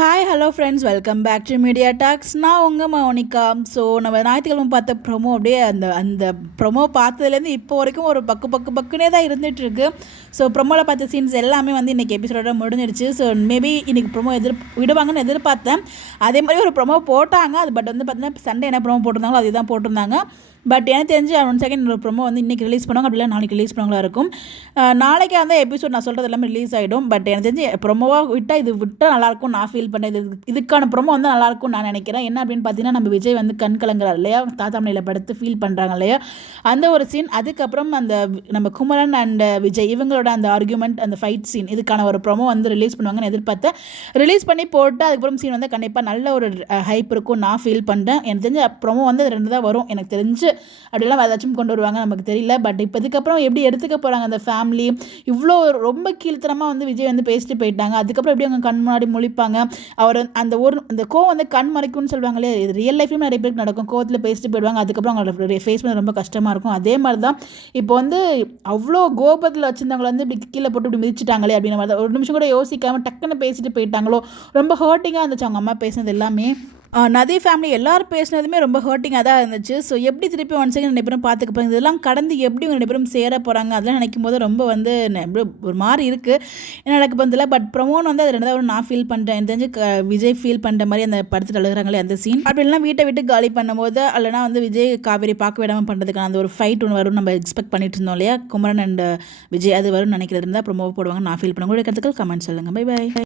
Hi hello friends, welcome back to media talks. நான் உங்கள் Mounika. So நம்ம ஞாயிற்றுக்கிழமை பார்த்த ப்ரொமோ அப்படியே அந்த அந்த ப்ரொமோ பார்த்ததுலேருந்து இப்போ வரைக்கும் ஒரு பக்குனே தான் இருந்துகிட்ருக்கு. ஸோ ப்ரொமோவில் பார்த்த சீன்ஸ் எல்லாமே வந்து இன்றைக்கி எபிசோட முடிஞ்சிருச்சு. ஸோ மேபி இன்றைக்கி ப்ரொமோ விடுவாங்கன்னு எதிர்பார்த்தேன். அதே மாதிரி ஒரு ப்ரொமோ போட்டாங்க. அது பட் வந்து பார்த்தீங்கன்னா சண்டே என்ன ப்ரொமோ போட்டிருந்தாங்களோ அதே தான் போட்டிருந்தாங்க. பட் எனக்கு தெரிஞ்சு 1 செகண்ட் ஒரு ப்ரொமோ வந்து இன்றைக்கி ரிலீஸ் பண்ணுவாங்க, அப்படி இல்லை நாளைக்கு ரிலீஸ் பண்ணுவாங்களா இருக்கும். நாளைக்கு அந்த எபிசோட் நான் சொல்கிறது எல்லாமே ரிலீஸ் ஆகிடும். பட் எனக்கு தெரிஞ்சு ப்ரொமோவாக விட்டால் நல்லாயிருக்கும் நான் ஃபீல் பண்ணேன். இதுக்கான ப்ரொமோ வந்து நல்லாயிருக்கும் நான் நினைக்கிறேன். என்ன அப்படின்னு பார்த்தீங்கன்னா, நம்ம விஜய் வந்து கண் கலங்குறாரு இல்லையா, தாத்தா மலையில் படுத்து ஃபீல் பண்ணுறாங்க இல்லையா, அந்த ஒரு சீன். அதுக்கப்புறம் அந்த நம்ம குமரன் அண்ட் விஜய் இவங்களோட அந்த ஆர்கியூமெண்ட், அந்த ஃபைட் சீன், இதுக்கான ஒரு ப்ரொமோ வந்து ரிலீஸ் பண்ணுவாங்கன்னு எதிர்பார்த்தேன். ரிலீஸ் பண்ணி போட்டு அதுக்கப்புறம் சீன் வந்து கண்டிப்பாக நல்ல ஒரு ஹைப் இருக்கும் நான் ஃபீல் பண்ணுறேன். எனக்கு தெரிஞ்ச ப்ரொமோ வந்து 2 தான் வரும் எனக்கு தெரிஞ்சு. அப்படிலாம் ஏதாச்சும் கொண்டு வருவாங்க நமக்கு தெரியல. பட் இப்போ இதுக்கப்புறம் எப்படி எடுத்துக்க போகிறாங்க அந்த ஃபேமிலி, இவ்வளோ ரொம்ப கீழ்த்தனமாக வந்து விஜய் வந்து பேசிட்டு போயிட்டாங்க. அதுக்கப்புறம் எப்படி அவங்க கண் முன்னாடி முழிப்பாங்க, அவர் அந்த கோவம் வந்து கண் மறைக்கும்னு சொல்லுவாங்களே, இது ரியல் லைஃப்லையும் நிறைய பேருக்கு நடக்கும். கோவத்தில் பேசிட்டு போயிடுவாங்க, அதுக்கப்புறம் அவங்களோட ஃபேஸ் பண்ண ரொம்ப கஷ்டமாக இருக்கும். அதே மாதிரி தான் இப்போ வந்து அவ்வளோ கோபத்தில் வச்சுருந்தவங்களை வந்து இப்படி கீழே போட்டு இப்படி மிதிச்சிட்டாங்களே அப்படின்ற மாதிரி தான். ஒரு நிமிஷம் கூட யோசிக்காமல் டக்குன்னு பேசிட்டு போயிட்டாங்களோ, ரொம்ப ஹர்ட்டிங்காக இருந்துச்சு அவங்க அம்மா பேசினது எல்லாமே. நதி ஃபேமிலி எல்லோரும் பேசினதுமே ரொம்ப ஹர்ட்டிங்காக தான் இருந்துச்சு. ஸோ எப்படி திருப்பி 1 செகண்ட் 2 பேரும் பார்த்துக்க போகிறாங்க, இதெல்லாம் கடந்து எப்படி இவங்க 2 பேரும் சேர போகிறாங்க, அதெல்லாம் நினைக்கும் போது ரொம்ப வந்து ஒரு மாதிரி இருக்குது. என்ன நடக்க போதில்லை. பட் ப்ரொமோன்னு வந்து அது 2வது நான் ஃபீல் பண்ணுறேன். எனக்கு தெரிஞ்சு விஜய் ஃபீல் பண்ணுற மாதிரி அந்த படத்தில் அழுகிறாங்களே அந்த சீன், அப்படிலாம் வீட்டை விட்டு காலி பண்ணும்போது, இல்லைனா வந்து விஜய் காவேரி பார்க்க விடாமல் பண்ணுறதுக்கான அந்த ஒரு ஃபைட் ஒன்று வரும் நம்ம எக்ஸ்பெக்ட் பண்ணிட்டு இருந்தோம் இல்லையா, குமரன் அண்ட் விஜய், அது வரும்னு நினைக்கிறது இருந்தால் ப்ரொமோ போடுவாங்க நான் ஃபீல் பண்ண. உங்களுடைய கருத்துக்கள் கமெண்ட் சொல்லுங்கள். Bye by.